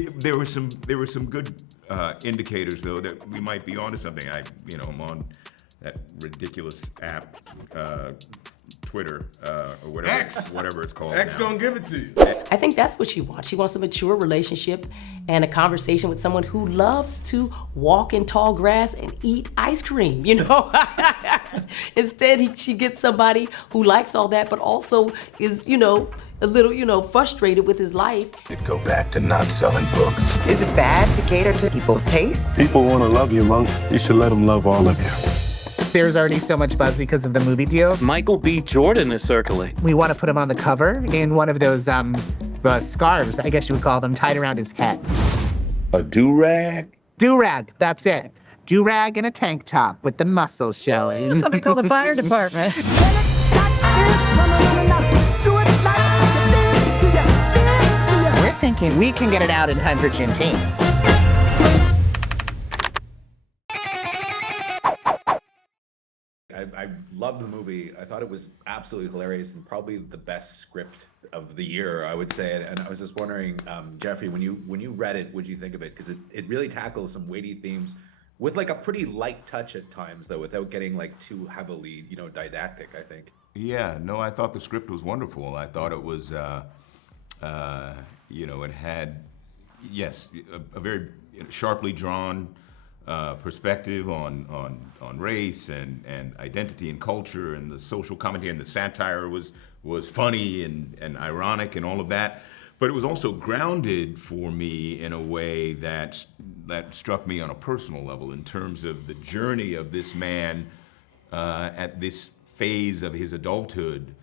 There were some good indicators though that we might be onto something. I'm on that ridiculous app, Twitter, or whatever, X. whatever it's called. X now. gonna give it to you. I think that's what she wants. She wants a mature relationship and a conversation with someone who loves to walk in tall grass and eat ice cream, you know? Instead, she gets somebody who likes all that, but also is, a little, frustrated with his life. It'd go back to not selling books. Is it bad to cater to people's tastes? People want to love you, Monk. You should let them love all of you. There's already so much buzz because of the movie deal. Michael B. Jordan is circling. We want to put him on the cover in one of those scarves, I guess you would call them, tied around his head. A do-rag? Do-rag, that's it. Do-rag and a tank top with the muscles showing. Something called the fire department. We're thinking we can get it out in time for Juneteenth. I loved the movie. I thought it was absolutely hilarious and probably the best script of the year, I would say. And I was just wondering, Jeffrey, when you read it, what'd you think of it? Because it really tackles some weighty themes with like a pretty light touch at times, though, without getting like too heavily, didactic, I think. Yeah, no, I thought the script was wonderful. I thought it was, it had, yes, a very sharply drawn perspective on race and identity and culture, and the social commentary and the satire was funny and ironic and all of that. But it was also grounded for me in a way that struck me on a personal level in terms of the journey of this man at this phase of his adulthood,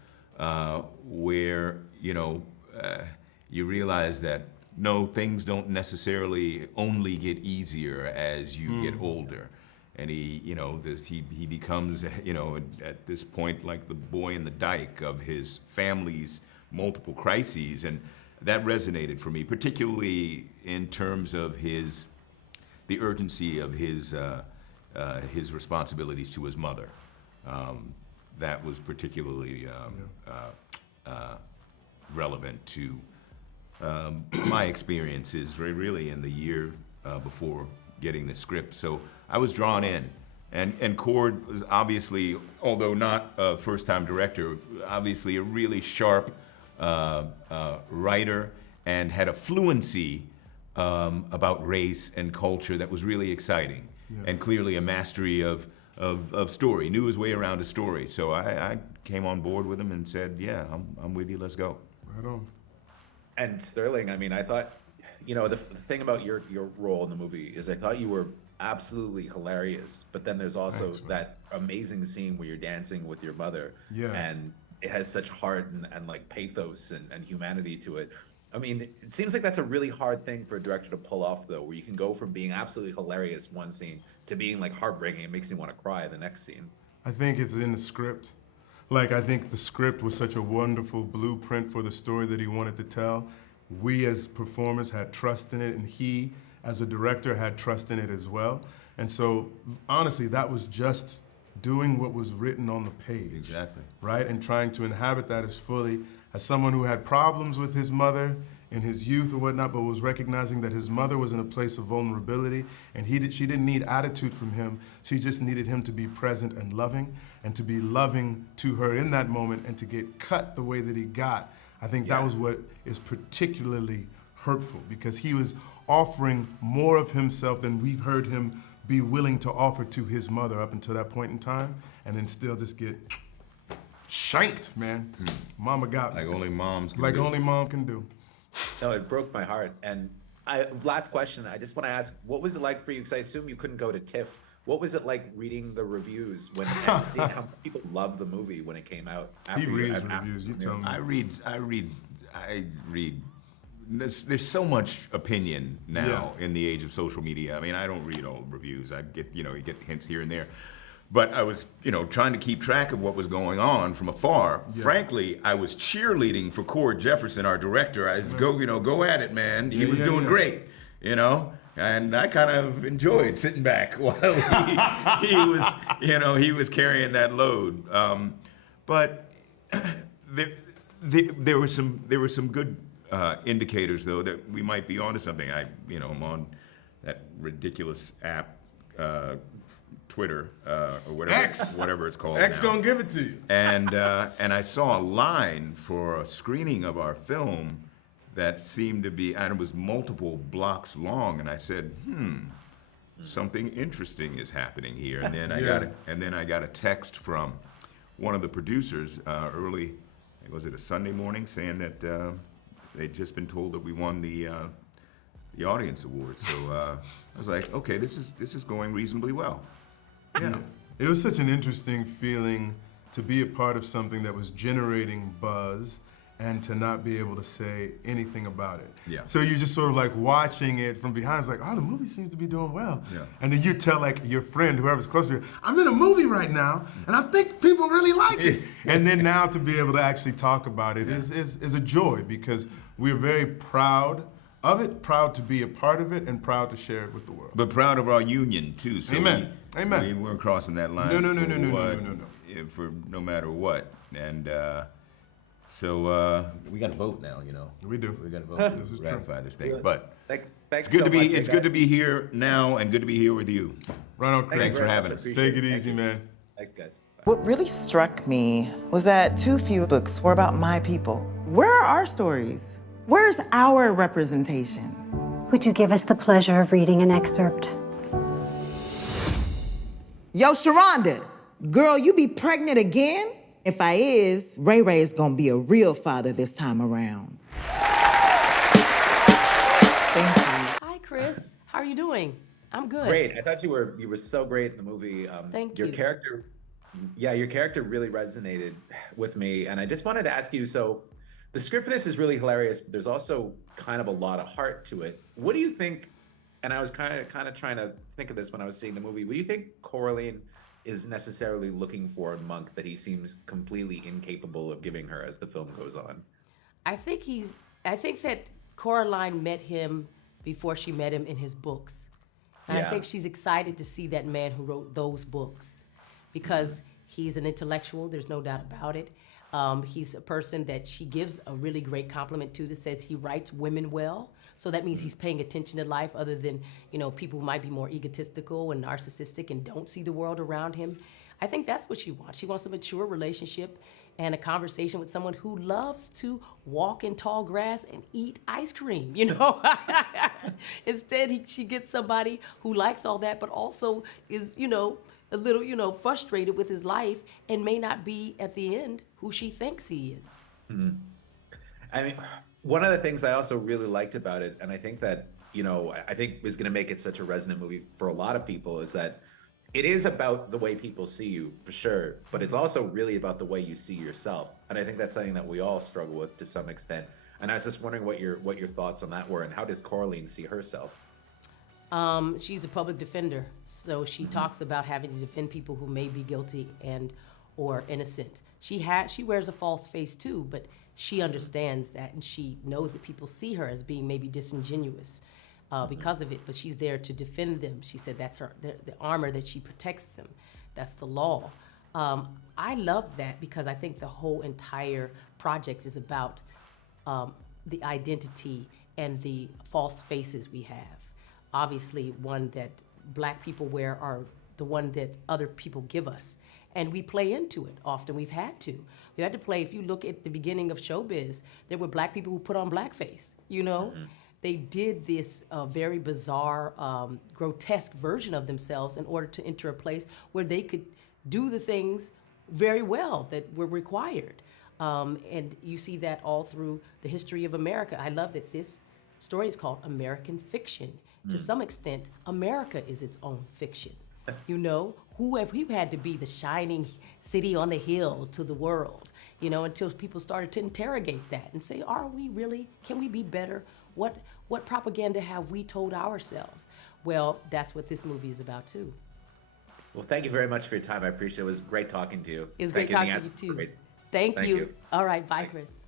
where you realize that no, things don't necessarily only get easier as you get older. And he becomes, at this point, like the boy in the dike of his family's multiple crises. And that resonated for me, particularly in terms of the urgency of his responsibilities to his mother. That was particularly relevant to my experiences really in the year before getting the script. So I was drawn in. And Cord was obviously, although not a first-time director, obviously a really sharp writer and had a fluency about race and culture that was really exciting. Yeah. And clearly a mastery of story, knew his way around a story. So I came on board with him and said, yeah, I'm with you, let's go. Right on. And Sterling, I mean, I thought, the thing about your role in the movie is I thought you were absolutely hilarious, but then there's also that amazing scene where you're dancing with your mother. Yeah. And it has such heart and like pathos and humanity to it. I mean, it seems like that's a really hard thing for a director to pull off, though, where you can go from being absolutely hilarious one scene to being like heartbreaking. It makes you want to cry the next scene. I think it's in the script. Like, I think the script was such a wonderful blueprint for the story that he wanted to tell. We as performers had trust in it, and he, as a director, had trust in it as well. And so, honestly, that was just doing what was written on the page. Exactly. Right? And trying to inhabit that as fully, as someone who had problems with his mother in his youth or whatnot, but was recognizing that his mother was in a place of vulnerability, and she didn't need attitude from him. She just needed him to be present and to be loving to her in that moment, and to get cut the way that he got. I think that was what is particularly hurtful, because he was offering more of himself than we've heard him be willing to offer to his mother up until that point in time, and then still just get shanked, man. Mama got me. Like only moms can Like do. only mom can do. No, it broke my heart. And last question, I just want to ask, what was it like for you? Because I assume you couldn't go to TIFF. What was it like reading the reviews and seeing how people loved the movie when it came out? He reads reviews, you tell me. I read. There's so much opinion now in the age of social media. I mean, I don't read all reviews. I get, you get hints here and there. But I was, trying to keep track of what was going on from afar. Yeah. Frankly, I was cheerleading for Cord Jefferson, our director. I was go at it, man. He was doing great, And I kind of enjoyed sitting back while he was, he was carrying that load. But there were some good indicators, though, that we might be onto something. I'm on that ridiculous app, Twitter, or whatever it's called. X now. gonna give it to you. And I saw a line for a screening of our film that seemed to be, and it was multiple blocks long, and I said, something interesting is happening here. And then I got a text from one of the producers early, was it a Sunday morning, saying that they'd just been told that we won the audience award. So I was like, okay, this is going reasonably well. Yeah. It was such an interesting feeling to be a part of something that was generating buzz and to not be able to say anything about it. Yeah. So you're just sort of like watching it from behind. It's like, oh, the movie seems to be doing well. Yeah. And then you tell like your friend, whoever's close to you, I'm in a movie right now, and I think people really like it. And then now to be able to actually talk about it is a joy, because we're very proud of it, proud to be a part of it, and proud to share it with the world. But proud of our union, too. So Amen. Amen. We weren't crossing that line. No. For no matter what. And so we got to vote now, you know. We do. We got to vote This is to true. ratify this thing. But Thanks it's good so to be much, you it's good to guys. be here now, and good to be here with you. Right on, Thanks Chris. for having us. Take it easy, man. Thanks, guys. What really struck me was that too few books were about my people. Where are our stories? Where's our representation? Would you give us the pleasure of reading an excerpt? Yo, Sharonda, girl, you be pregnant again? If I is, Ray Ray is gonna be a real father this time around. Thank you. Hi, Chris. How are you doing? I'm good. Great. I thought you were so great in the movie. Thank your you. character, your character really resonated with me, and I just wanted to ask you. So, the script for this is really hilarious, but there's also kind of a lot of heart to it. What do you think? And I was kind of trying to think of this when I was seeing the movie. What do you think Coraline is necessarily looking for in Monk that he seems completely incapable of giving her as the film goes on? I think that Coraline met him before she met him in his books. And I think she's excited to see that man who wrote those books, because he's an intellectual, there's no doubt about it. He's a person that she gives a really great compliment to, that says he writes women well. So that means he's paying attention to life, other than, people who might be more egotistical and narcissistic and don't see the world around him. I think that's what she wants. She wants a mature relationship and a conversation with someone who loves to walk in tall grass and eat ice cream, Instead, she gets somebody who likes all that, but also is, a little, frustrated with his life and may not be at the end who she thinks he is. Mm-hmm. I mean, one of the things I also really liked about it, and I think that, I think is going to make it such a resonant movie for a lot of people, is that it is about the way people see you, for sure, but it's also really about the way you see yourself. And I think that's something that we all struggle with to some extent. And I was just wondering what your thoughts on that were, and how does Coraline see herself? She's a public defender, so she talks about having to defend people who may be guilty and or innocent. She wears a false face too, but she understands that, and she knows that people see her as being maybe disingenuous because of it, but she's there to defend them. She said that's the armor that she protects them. That's the law. I love that, because I think the whole entire project is about the identity and the false faces we have. Obviously, one that Black people wear are the one that other people give us. And we play into it often. We've had to. We had to play. If you look at the beginning of showbiz, there were Black people who put on blackface, Mm-hmm. They did this very bizarre, grotesque version of themselves in order to enter a place where they could do the things very well that were required. And you see that all through the history of America. I love that this story is called American fiction. To some extent, America is its own fiction. Who had to be the shining city on the hill to the world, until people started to interrogate that and say, are we really, can we be better? What propaganda have we told ourselves? Well, that's what this movie is about too. Well, thank you very much for your time. I appreciate it. It was great talking to you. It was great talking to you too. Thank you. All right, bye, Chris.